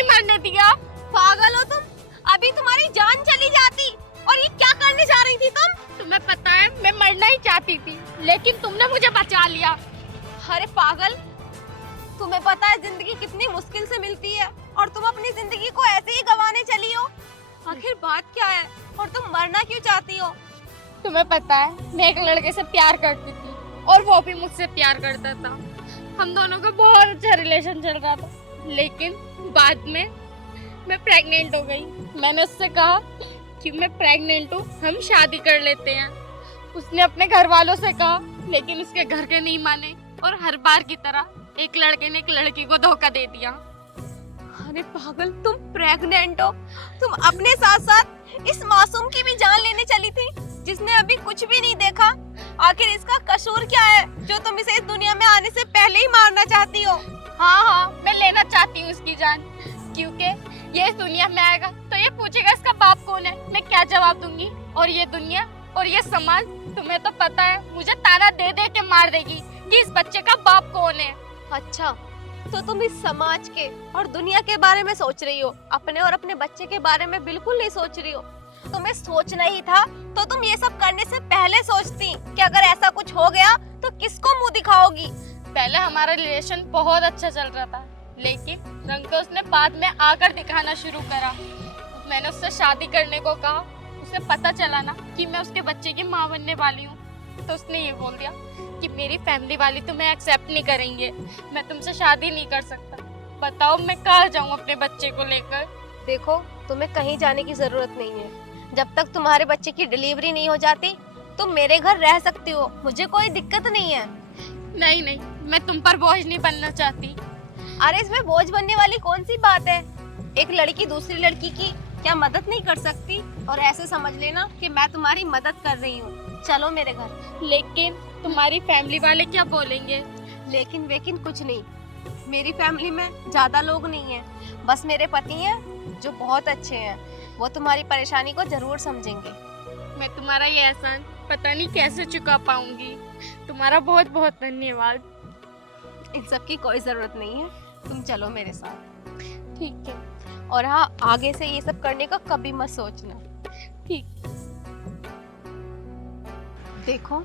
नहीं मरने दिया। पागल हो तुम? अभी तुम्हारी जान चली जाती और ये क्या करने जा रही थी तुम? तुम्हें पता है मैं मरना ही चाहती थी, लेकिन तुमने मुझे बचा लिया। अरे पागल, तुम्हें पता है जिंदगी कितनी मुश्किल से मिलती है और तुम अपनी जिंदगी को ऐसे ही गंवाने चली हो? आखिर बात क्या है और तुम मरना क्यों चाहती हो? तुम्हें पता है मैं एक लड़के से प्यार करती थी और वो भी मुझसे प्यार करता था। हम दोनों का बहुत अच्छा रिलेशन चल रहा था, लेकिन बाद में मैं प्रेग्नेंट हो गई। मैंने उससे कहा कि मैं प्रेग्नेंट हूँ, हम शादी कर लेते हैं। उसने अपने घर वालों से कहा, लेकिन उसके घर के नहीं माने और हर बार की तरह एक लड़के ने एक लड़की को धोखा दे दिया। अरे पागल, तुम प्रेग्नेंट हो? तुम अपने साथ साथ इस मासूम की भी जान लेने चली थी जिसने अभी कुछ भी नहीं देखा। आखिर इसका कसूर क्या है जो तुम इसे इस दुनिया में आने से पहले ही मारना चाहती हो? हाँ, मैं लेना चाहती हूँ उसकी जान, क्योंकि ये इस दुनिया में आएगा तो ये पूछेगा इसका बाप कौन है, मैं क्या जवाब दूंगी। और ये दुनिया और ये समाज, तुम्हें तो पता है, मुझे ताना दे दे के मार देगी कि इस बच्चे का बाप कौन है। अच्छा, तो तुम इस समाज के और दुनिया के बारे में सोच रही हो, अपने और अपने बच्चे के बारे में बिल्कुल नहीं सोच रही हो। तुम्हें सोचना ही था तो तुम ये सब करने से पहले सोचती कि अगर ऐसा कुछ हो गया तो किसको मुंह दिखाओगी। पहले हमारा रिलेशन बहुत अच्छा चल रहा था, लेकिन रंग तो उसने बाद में आकर दिखाना शुरू करा। मैंने उससे शादी करने को कहा, उसे पता चला ना कि मैं उसके बच्चे की माँ बनने वाली हूँ, तो उसने ये बोल दिया कि मेरी फैमिली वाली तुम्हें एक्सेप्ट नहीं करेंगे, मैं तुमसे शादी नहीं कर सकता। बताओ मैं कहाँ जाऊँ अपने बच्चे को लेकर। देखो, तुम्हें कहीं जाने की जरूरत नहीं है। जब तक तुम्हारे बच्चे की डिलीवरी नहीं हो जाती तुम मेरे घर रह सकती हो, मुझे कोई दिक्कत नहीं है। नहीं नहीं, मैं तुम पर बोझ नहीं बनना चाहती। अरे इसमें बोझ बनने वाली कौन सी बात है? एक लड़की दूसरी लड़की की क्या मदद नहीं कर सकती? और ऐसे समझ लेना कि मैं तुम्हारी मदद कर रही हूँ। चलो मेरे घर। लेकिन तुम्हारी फैमिली वाले क्या बोलेंगे? लेकिन वेकिन कुछ नहीं, मेरी फैमिली में ज्यादा लोग नहीं है, बस मेरे पति हैं जो बहुत अच्छे हैं। वो तुम्हारी परेशानी को जरूर समझेंगे। मैं तुम्हारा ये एहसान पता नहीं कैसे चुका पाऊंगी। तुम्हारा बहुत बहुत धन्यवाद। इन सब की कोई जरूरत नहीं है, तुम चलो मेरे साथ। ठीक है। और हाँ, आगे से ये सब करने का कभी मत सोचना। ठीक। देखो,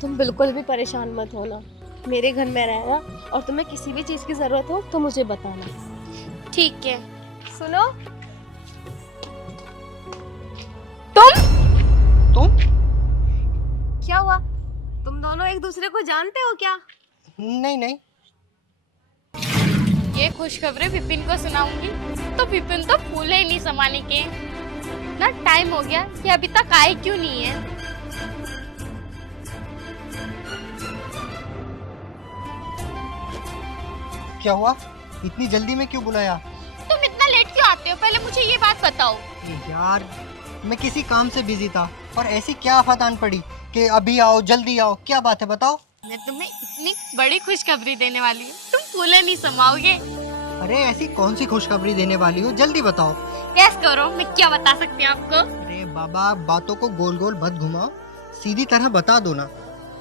तुम बिल्कुल भी परेशान मत होना, मेरे घर में रहना, और तुम्हें किसी भी चीज की जरूरत हो तो मुझे बताना। ठीक है। सुनो, तुम? क्या हुआ? तुम दोनों एक दूसरे को जानते हो क्या? नहीं नहीं। ये खुशखबरी विपिन को सुनाऊंगी तो विपिन तो फूले ही नहीं समाने के। ना टाइम हो गया, ये अभी तक आए क्यों नहीं है? क्या हुआ? इतनी जल्दी में क्यों बुलाया? तुम इतना लेट क्यों आते हो, पहले मुझे ये बात बताओ। यार, मैं किसी काम से बिजी था और ऐसी क्या आफत आन पड़ी कि अभी आओ, जल्दी आओ। क्या बात है, बताओ। मैं तुम्हें इतनी बड़ी खुशखबरी देने वाली हूँ, तुम फूले नहीं समाओगे। अरे ऐसी कौन सी खुशखबरी देने वाली हो, जल्दी बताओ। गैस करो, मैं क्या बता सकती हूँ आपको। अरे बाबा, बातों को गोल गोल मत घुमाओ, सीधी तरह बता दो ना।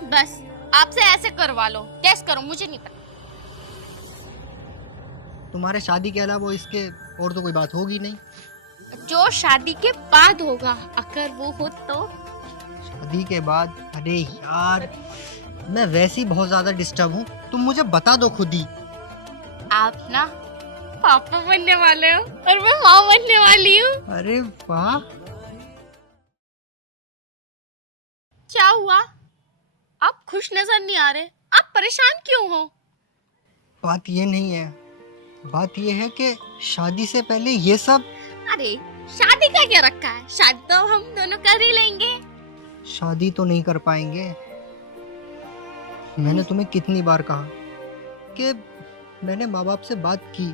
बस आपसे ऐसे करवा लो, गैस करो, मुझे नहीं पता। तुम्हारे शादी के अलावा इसके और तो कोई बात होगी नहीं। जो शादी के बाद होगा, अगर वो हो तो। शादी के बाद? अरे यार, मैं वैसे ही बहुत ज्यादा डिस्टर्ब हूँ, तुम मुझे बता दो खुद ही। आप ना पापा बनने वाले हो और मैं माँ बनने वाली हूँ। अरे वाह। क्या हुआ? आप खुश नजर नहीं आ रहे, आप परेशान क्यों हो? बात ये नहीं है, बात ये है कि शादी से पहले ये सब। अरे शादी का क्या रखा है, शादी तो हम दोनों कर ही लेंगे। शादी तो नहीं कर पाएंगे। मैंने तुम्हें कितनी बार कहा कि मैंने माँ बाप से बात की,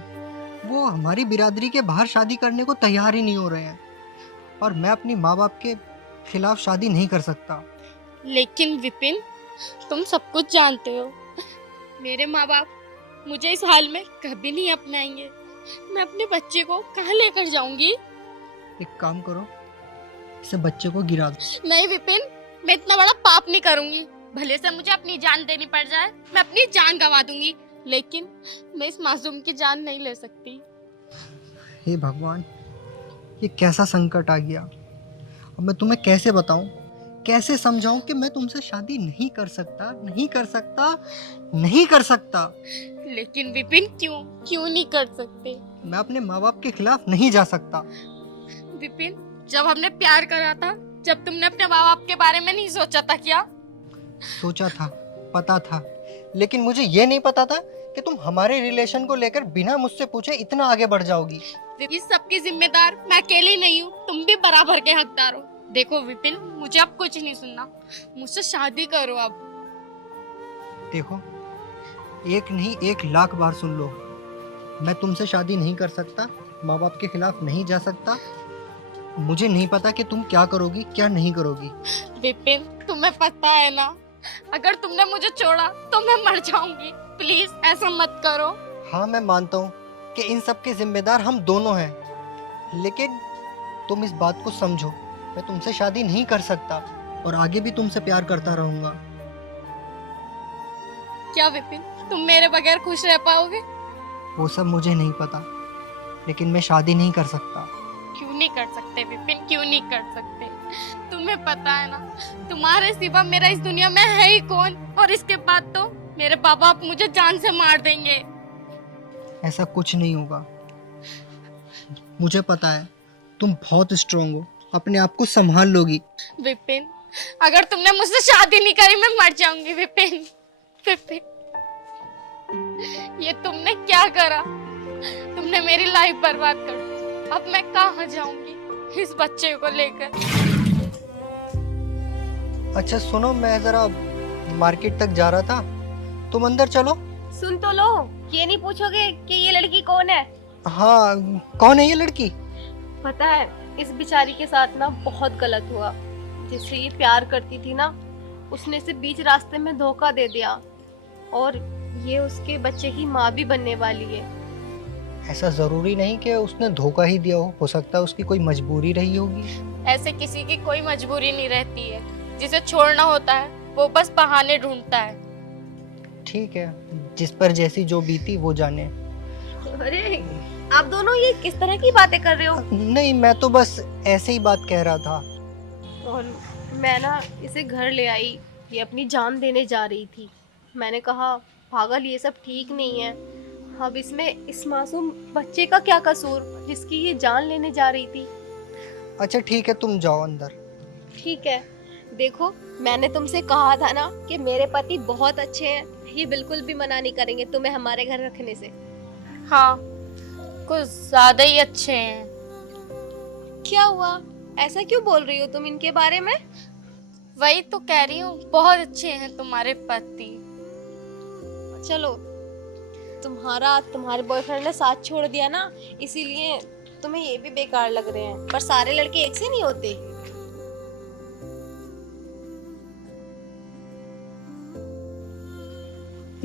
वो हमारी बिरादरी के बाहर शादी करने को तैयार ही नहीं हो रहे हैं, और मैं अपनी माँ बाप के खिलाफ शादी नहीं कर सकता। लेकिन विपिन, तुम सब कुछ जानते हो, मेरे माँ बाप मुझे इस हाल में कभी नहीं अपनाएंगे। मैं अपने बच्चे को कहाँ लेकर जाऊंगी? एक काम करो, इसे बच्चे को गिरा दो। नहीं विपिन, मैं इतना बड़ा पाप नहीं करूंगी। भले से मुझे अपनी जान देनी पड़ जाए, मैं अपनी जान गंवा दूंगी, लेकिन मैं इस मासूम की जान नहीं ले सकती। हे भगवान, ये कैसा संकट आ गया। अब मैं तुम्हें कैसे बताऊं, कैसे समझाऊं कि मैं तुमसे शादी नहीं कर सकता, नहीं कर सकता, नहीं कर सकता। लेकिन विपिन क्यों क्यों नहीं कर सकते? मैं अपने माँ बाप के खिलाफ नहीं जा सकता। विपिन, जब हमने प्यार करा था, जब तुमने अपने माँ बाप के बारे में नहीं सोचा था क्या? सोचा था, पता था, लेकिन मुझे ये नहीं पता था कि तुम हमारे रिलेशन को लेकर बिना मुझसे पूछे इतना आगे बढ़ जाओगी। इस सबकी जिम्मेदार मैं अकेली नहीं हूँ, तुम भी बराबर के हकदार हो। देखो विपिन, मुझे अब कुछ नहीं सुनना, मुझसे शादी करो अब। देखो, एक नहीं 1 लाख बार सुन लो, मैं तुमसे शादी नहीं कर सकता, माँ बाप के खिलाफ नहीं जा सकता। मुझे नहीं पता कि तुम क्या करोगी, क्या नहीं करोगी। विपिन, तुम्हें पता है ना, अगर तुमने मुझे छोड़ा तो मैं मर जाऊंगी। प्लीज ऐसा मत करो। हाँ, मैं मानता हूँ कि इन सब के जिम्मेदार हम दोनों हैं, लेकिन तुम इस बात को समझो, मैं तुमसे शादी नहीं कर सकता और आगे भी तुमसे प्यार करता रहूंगा। क्या विपिन, तुम मेरे बगैर खुश रह पाओगे? वो सब मुझे नहीं पता, लेकिन मैं शादी नहीं कर सकता। क्यों नहीं कर सकते विपिन, क्यों नहीं कर सकते? तुम्हें पता है ना, तुम्हारे सिवा मेरा इस दुनिया में है ही कौन? और इसके बाद तो मेरे बाप बाप मुझे जान से मार देंगे। ऐसा कुछ नहीं होगा, मुझे पता है, तुम बहुत स्ट्रोंग हो, अपने आप को संभाल लोगी। विपिन, अगर तुमने मुझसे शादी नहीं करी मैं मर जाऊंगी। विपिन, विपिन, ये तुमने क्या करा? तुमने मेरी लाइफ बर्बाद कर दी। अब मैं कहाँ जाऊंगी इस बच्चे को लेकर? अच्छा सुनो, मैं जरा मार्केट तक जा रहा था, तुम अंदर चलो। सुन तो लो, ये नहीं पूछोगे कि ये लड़की कौन है? हाँ, कौन है ये लड़की? पता है, इस बेचारी के साथ ना बहुत गलत हुआ। जिससे ये प्यार करती थी ना, उसने इसे बीच रास्ते में धोखा दे दिया और ये उसके बच्चे की माँ भी बनने वाली है। ऐसा जरूरी नहीं कि उसने धोखा ही दिया हो सकता है उसकी कोई मजबूरी रही होगी। ऐसे किसी की कोई मजबूरी नहीं रहती है, जिसे छोड़ना होता है वो बस बहाने ढूंढता है। ठीक है, जिस पर जैसी जो बीती वो जाने। अरे आप दोनों ये किस तरह की बातें कर रहे हो? नहीं, मैं तो बस ऐसे ही बात कह रहा था। और मैं ना इसे घर ले आई, ये अपनी जान देने जा रही थी। मैंने कहा पागल, ये सब ठीक नहीं है। अब इसमें इस मासूम बच्चे का क्या कसूर जिसकी ये जान लेने जा रही थी? अच्छा ठीक है, तुम जाओ अंदर। ठीक है, देखो मैंने तुमसे कहा था ना कि मेरे पति बहुत अच्छे हैं, ये बिल्कुल भी मना नहीं करेंगे तुम्हें हमारे घर रखने से। हाँ, कुछ ज्यादा ही अच्छे हैं। क्या हुआ, ऐसा क्यों बोल रही हो तुम इनके बारे में? वही तो कह रही हूँ, बहुत अच्छे हैं तुम्हारे पति। चलो, तुम्हारे बॉयफ्रेंड ने साथ छोड़ दिया ना, इसीलिए तुम्हें ये भी बेकार लग रहे हैं। पर सारे लड़के एक से नहीं होते।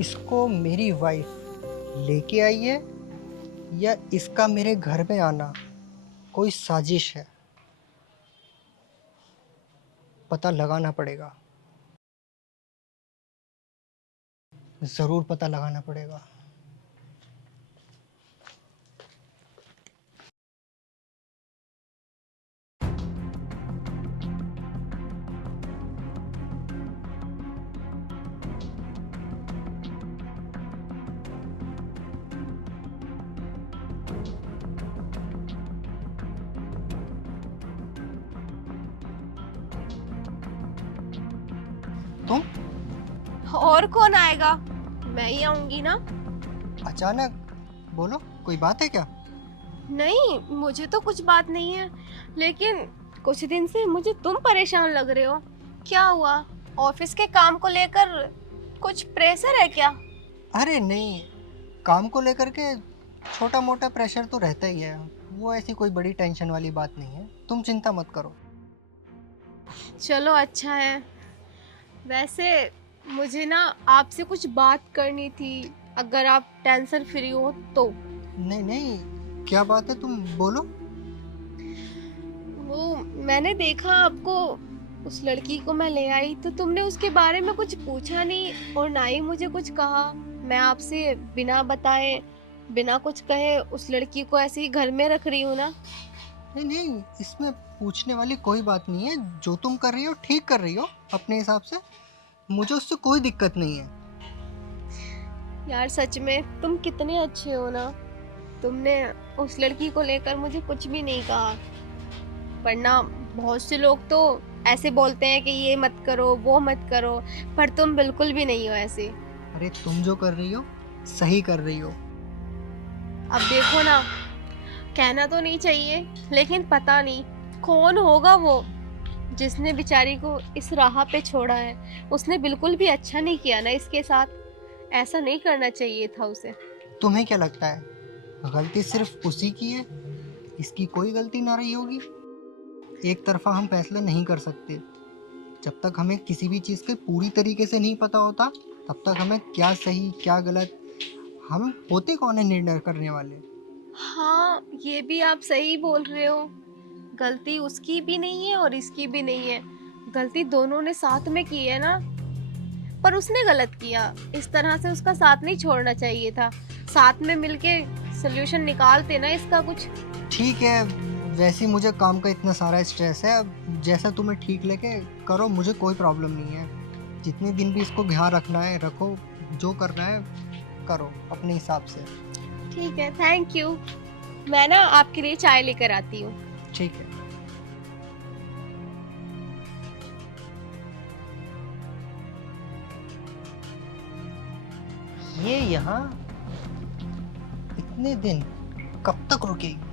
इसको मेरी वाइफ लेके आई है या इसका मेरे घर में आना कोई साजिश है? पता लगाना पड़ेगा, जरूर पता लगाना पड़ेगा। तुम और कौन आएगा, मैं ही आऊंगी ना। अचानक? बोलो, कोई बात है क्या? नहीं, मुझे तो कुछ बात नहीं है, लेकिन कुछ दिन से मुझे तुम परेशान लग रहे हो। क्या हुआ, ऑफिस के काम को लेकर कुछ प्रेशर है क्या? अरे नहीं, काम को लेकर के छोटा मोटा प्रेशर तो रहता ही है, वो ऐसी कोई बड़ी टेंशन वाली बात नहीं है, तुम चिंता मत करो। चलो अच्छा है। वैसे मुझे ना आपसे कुछ बात करनी थी, अगर आप टेंशन फ्री हो तो। नहीं नहीं, क्या बात है, तुम बोलो। वो मैंने देखा आपको, उस लड़की को मैं ले आई तो तुमने उसके बारे में कुछ पूछा नहीं और ना ही मुझे कुछ कहा। मैं आपसे बिना बताए बिना कुछ कहे उस लड़की को ऐसे ही घर में रख रही हूँ ना। नहीं नहीं, इसमें पूछने वाली कोई बात नहीं है। जो तुम कर रही हो ठीक कर रही हो अपने हिसाब से, मुझे उससे कोई दिक्कत नहीं है। यार सच में तुम कितने अच्छे हो ना। तुमने उस लड़की को लेकर मुझे कुछ भी नहीं कहा, वरना बहुत से लोग तो ऐसे बोलते हैं कि ये मत करो वो मत करो, पर तुम बिल्कुल भी नहीं हो ऐसे। अरे तुम जो कर रही हो सही कर रही हो। अब देखो ना, कहना तो नहीं चाहिए लेकिन पता नहीं कौन होगा वो जिसने बेचारी को इस राह पे छोड़ा है। उसने बिल्कुल भी अच्छा नहीं किया ना इसके साथ, ऐसा नहीं करना चाहिए था उसे। तुम्हें क्या लगता है गलती सिर्फ उसी की है, इसकी कोई गलती ना रही होगी? एक तरफा हम फैसले नहीं कर सकते। जब तक हमें किसी भी चीज़ के पूरी तरीके से नहीं पता होता, तब तक हमें क्या सही क्या गलत, हम होते कौन है निर्णय करने वाले। हाँ, ये भी आप सही बोल रहे हो। गलती उसकी भी नहीं है और इसकी भी नहीं है, गलती दोनों ने साथ में की है ना। पर उसने गलत किया, इस तरह से उसका साथ नहीं छोड़ना चाहिए था। साथ में मिलके सोल्यूशन निकालते ना इसका कुछ। ठीक है, वैसे ही मुझे काम का इतना सारा स्ट्रेस है। अब जैसा तुम्हें ठीक लगे करो, मुझे कोई प्रॉब्लम नहीं है। जितने दिन भी इसको ध्यान रखना है रखो, जो करना है करो अपने हिसाब से। ठीक है, थैंक यू। मैं ना आपके लिए चाय लेकर आती हूँ। ठीक है। ये यहाँ इतने दिन कब तक रुकेगी?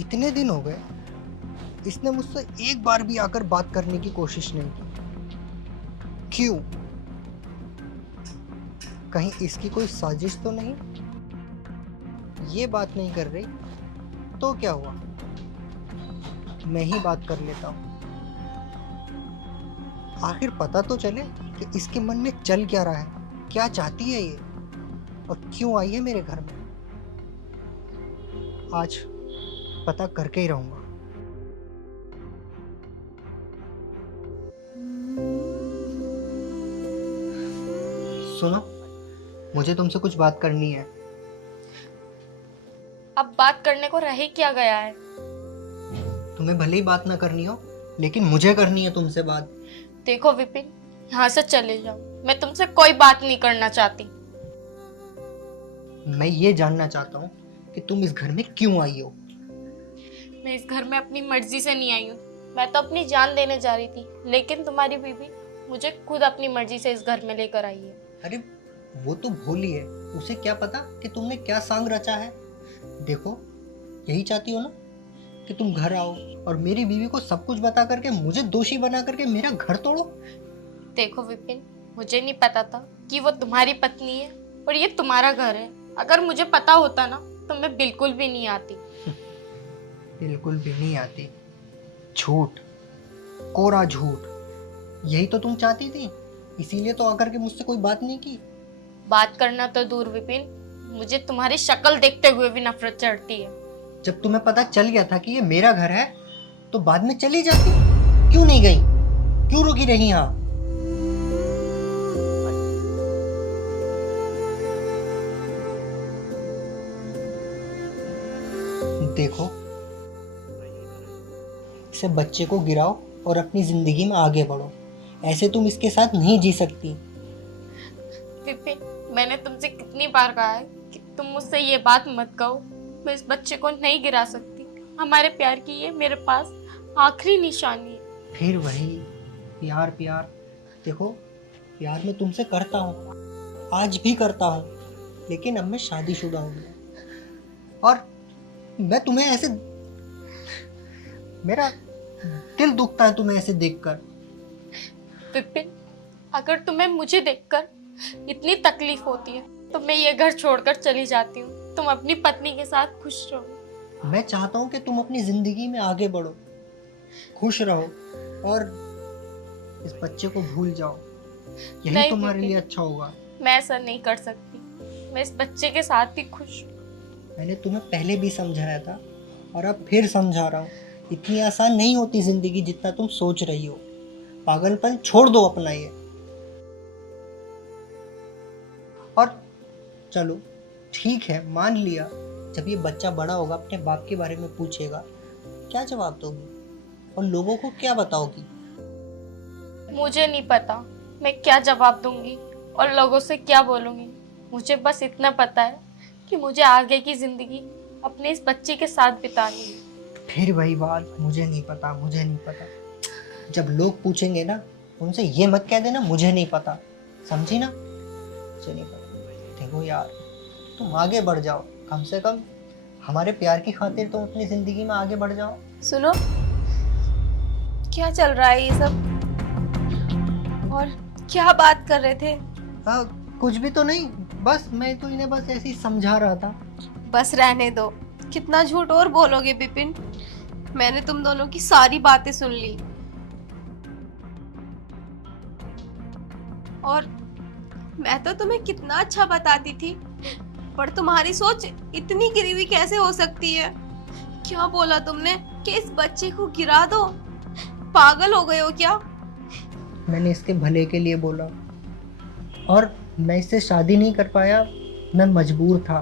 इतने दिन हो गए, इसने मुझसे एक बार भी आकर बात करने की कोशिश नहीं की। क्यों? कहीं इसकी कोई साजिश तो नहीं? ये बात नहीं कर रही तो क्या हुआ, मैं ही बात कर लेता हूँ। आखिर पता तो चले कि इसके मन में चल क्या रहा है, क्या चाहती है ये, और क्यों आई है मेरे घर में। आज पता करके ही रहूंगा। सुनो, मुझे तुमसे कुछ बात करनी है। अब बात करने को रह ही क्या गया है? तुम्हें भले ही बात ना करनी हो, लेकिन मुझे करनी है तुमसे बात। देखो विपिन, यहाँ से चले जाओ, मैं तुमसे कोई बात नहीं करना चाहती। मैं ये जानना चाहता हूँ कि तुम इस घर में क्यों आई हो। मैं इस घर में अपनी मर्जी से नहीं आई हूँ। मैं तो अपनी जान देने जा रही थी, लेकिन तुम्हारी बीवी मुझे खुद अपनी मर्जी से इस घर में लेकर आई है। अरे वो तो भोली है, उसे क्या पता कि तुमने क्या सांग रचा है। देखो, यही चाहती हो ना कि तुम घर आओ और मेरी बीवी को सब कुछ बता करके मुझे दोषी बना करके मेरा घर तोड़ो। देखो विपिन, मुझे नहीं पता था कि वो तुम्हारी पत्नी है और ये तुम्हारा घर है। अगर मुझे पता होता ना तो मैं बिल्कुल भी नहीं आती। बिल्कुल भी नहीं आती? झूठ, कोरा झूठ, यही तो तुम चाहती थी, इसीलिए तो आकर के मुझसे कोई बात नहीं की। बात करना तो दूर विपिन, मुझे तुम्हारी शक्ल देखते हुए भी नफरत चढ़ती है। जब तुम्हें पता चल गया था कि ये मेरा घर है, तो बाद में चली जाती। क्यों नहीं गई, क्यों रुकी रही यहाँ? देखो, इसे बच्चे को गिराओ और अपनी जिंदगी में आगे बढ़ो। ऐसे तुम इसके साथ नहीं जी सकती। विपिन, मैंने तुमसे कितनी बार कहा है कि तुम मुझसे ये बात मत कहो। मैं इस बच्चे को नहीं गिरा सकती। हमारे प्यार की ये मेरे पास आखिरी निशानी है। फिर वही प्यार प्यार। देखो, प्यार मैं तुमसे करता हूँ, आज भी करता हूँ, लेकिन अब मैं शादीशुदा हूँ और मैं तुम्हें ऐसे, मेरा दिल दुखता है तुम्हें ऐसे देखकर। विपिन, अगर तुम्हें मुझे देखकर इतनी तकलीफ होती है तो मैं ये घर छोड़कर चली जाती हूँ। तुम अपनी पत्नी के साथ खुश रहो। मैं चाहता हूँ कि तुम अपनी जिंदगी में आगे बढ़ो, खुश रहो और इस बच्चे को भूल जाओ। यही नहीं तुम्हारे विपिन, लिए अच्छा होगा। मैं ऐसा नहीं कर सकती। मैं इस बच्चे के साथ ही खुश हूँ। मैंने तुम्हें पहले भी समझाया था और अब फिर समझा रहा हूँ, इतनी आसान नहीं होती जिंदगी जितना तुम सोच रही हो। पागलपन छोड़ दो अपना ये। और चलो ठीक है, मान लिया। जब ये बच्चा बड़ा होगा अपने बाप के बारे में पूछेगा, क्या जवाब दोगी और लोगों को क्या बताओगी? मुझे नहीं पता मैं क्या जवाब दूंगी और लोगों से क्या बोलूंगी। मुझे बस इतना पता है कि मुझे आगे की जिंदगी अपने इस बच्चे के साथ बितानी है। फिर वही बात, मुझे नहीं पता, मुझे नहीं पता। जब लोग पूछेंगे ना, उनसे ये मत कह देना मुझे नहीं पता, समझी ना? मुझे नहीं पता। देखो यार, तुम आगे बढ़ जाओ, कम से कम हमारे प्यार की खातिर तुम अपनी जिंदगी में आगे बढ़ जाओ। सुनो, क्या चल रहा है ये सब और क्या बात कर रहे थे? हाँ, कुछ भी तो नहीं, बस मैं तो इन्हें बस ऐसे ही समझा रहा था। बस रहने दो, कितना झूठ और बोलोगे विपिन। मैंने तुम दोनों की सारी बातें सुन ली और मैं तो तुम्हें कितना अच्छा बताती थी, पर तुम्हारी सोच इतनी गिरी हुई कैसे हो सकती है? क्या बोला तुमने कि इस बच्चे को गिरा दो? पागल हो गए हो क्या? मैंने इसके भले के लिए बोला, और मैं इससे शादी नहीं कर पाया, मैं मजबूर था।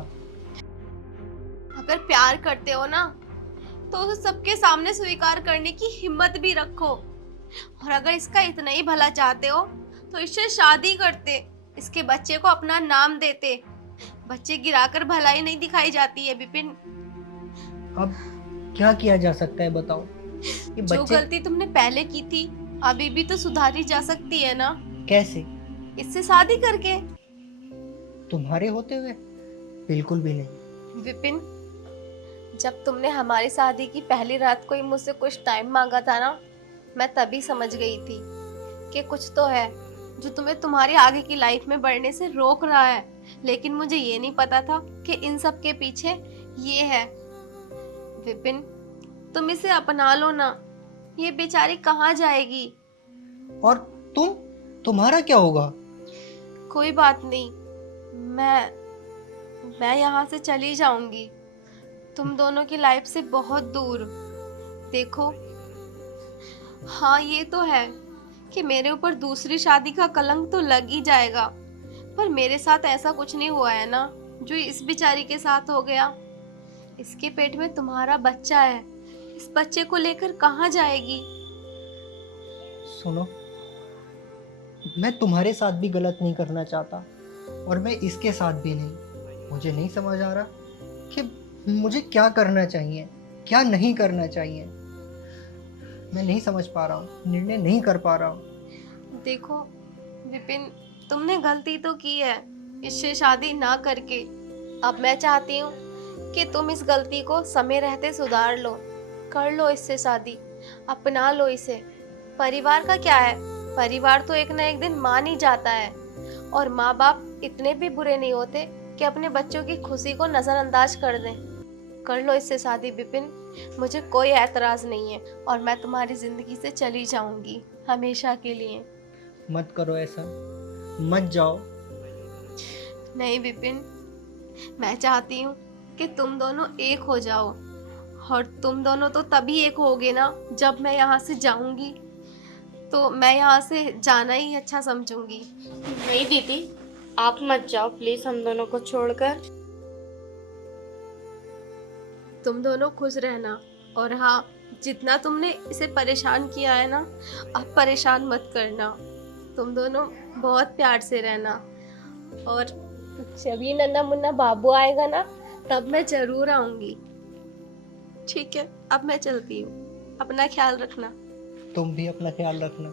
अगर प्यार करते हो ना तो उसे सबके सामने स्वीकार करने की हिम्मत भी रखो, और अगर इसका इतना ही भला चाहते हो तो इससे शादी करते, इसके बच्चे को अपना नाम देते। बच्चे गिराकर भलाई नहीं दिखाई जाती है विपिन। अब क्या किया जा सकता है बताओ? ये जो बच्चे गलती तुमने पहले की थी अभी भी तो सुधारी जा सकती है ना, कैसे? इससे शादी करके। तुम्हारे होते हुए? बिल्कुल भी नहीं। विपिन, जब तुमने हमारी शादी की पहली रात को ही मुझसे कुछ टाइम मांगा था ना, मैं तभी समझ गई थी कि कुछ तो है जो तुम्हें तुम्हारी आगे की लाइफ में बढ़ने से रोक रहा है। लेकिन मुझे ये नहीं पता था कि इन सब के पीछे ये है। विपिन, तुम इसे अपना लो ना, ये बेचारी कहाँ जाएगी? और तुम्हारा क्या होगा? कोई बात नहीं, मैं यहाँ से चली जाऊंगी, तुम दोनों की लाइफ से बहुत दूर। देखो, हाँ ये तो है कि मेरे ऊपर दूसरी शादी का कलंक तो लग ही जाएगा, पर मेरे साथ ऐसा कुछ नहीं हुआ है ना जो इस बेचारी के साथ हो गया। इसके पेट में तुम्हारा बच्चा है, इस बच्चे को लेकर कहाँ जाएगी? सुनो, मैं तुम्हारे साथ भी गलत नहीं करना चाहता, और मैं इसके साथ भी नहीं। मुझे नहीं समझ आ रहा कि मुझे क्या करना चाहिए, क्या नहीं करना चाहिए। मैं नहीं समझ पा रहा हूँ, निर्णय नहीं कर पा रहा हूँ। देखो विपिन, तुमने गलती तो की है इससे शादी ना करके। अब मैं चाहती हूँ कि तुम इस गलती को समय रहते सुधार लो, कर लो इससे शादी, अपना लो इसे। परिवार का क्या है, परिवार तो एक ना एक दिन मान ही जाता है, और माँ बाप इतने भी बुरे नहीं होते कि अपने बच्चों की खुशी को नजरअंदाज कर दें। कर लो इससे शादी विपिन, मुझे कोई एतराज नहीं है, और मैं तुम्हारी जिंदगी से चली जाऊंगी हमेशा के लिए। मत करो ऐसा, मत जाओ। नहीं विपिन, मैं चाहती हूँ कि तुम दोनों एक हो जाओ, और तुम दोनों तो तभी एक होगे ना जब मैं यहाँ से जाऊंगी। तो मैं यहाँ से जाना ही अच्छा समझूंगी। नहीं दीदी, आप मत जाओ प्लीज हम दोनों को छोड़कर। तुम दोनों खुश रहना, और हाँ, जितना तुमने इसे परेशान किया है ना, अब परेशान मत करना। तुम दोनों बहुत प्यार से रहना, और जब ये नन्ना मुन्ना बाबू आएगा ना तब मैं जरूर आऊंगी। ठीक है, अब मैं चलती हूँ, अपना ख्याल रखना। तुम भी अपना ख्याल रखना।